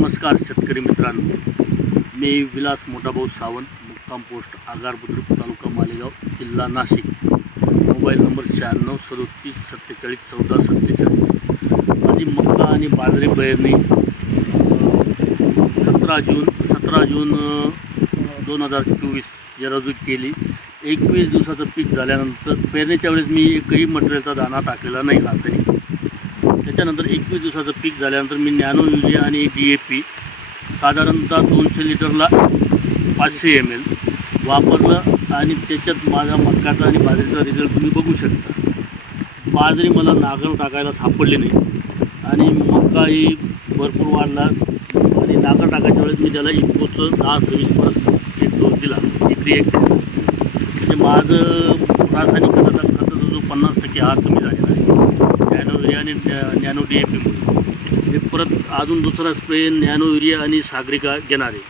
नमस्कार शेतकरी मित्रांनो, मी विलास मोठाभाऊ सावंत, मुक्काम पोस्ट आगार बुद्रुक, तालुका मालेगाव, जिल्हा नाशिक. Mobile number 9637471447. माझी मक्का आणि बाजरी पेरणी 17 जून 2024 या रोजी केली. 21 दिवसाचं पीक झाल्यानंतर पेरणीच्या वेळेस मी एकही मटेरियलचा दाणा टाकलेला नाही रासायनिक. त्याच्यानंतर 21 दिवसाचं पीक झाल्यानंतर मी नॅनो युरिया आणि DAP साधारणतः 200 लिटरला 500 ml वापरलं आणि त्याच्यात माझा मक्काचा आणि बाजरीचा रिझल्ट तुम्ही बघू शकता. बाजरी मला नागर टाकायला सापडली नाही आणि मक्काही भरपूर वाढला आणि नागर टाकायच्या वेळेस मी त्याला इफकोचं 10-26 एक डोस दिला, एकरी एक. म्हणजे माझं रासायनिक खताचा जो 50% हा कमी झालेला आहे नॅनो युरिया आणि नॅनो DAP म्हणून. मी परत अजून दुसरा स्प्रे नॅनो युरिया आणि सागरिका घेणार आहे.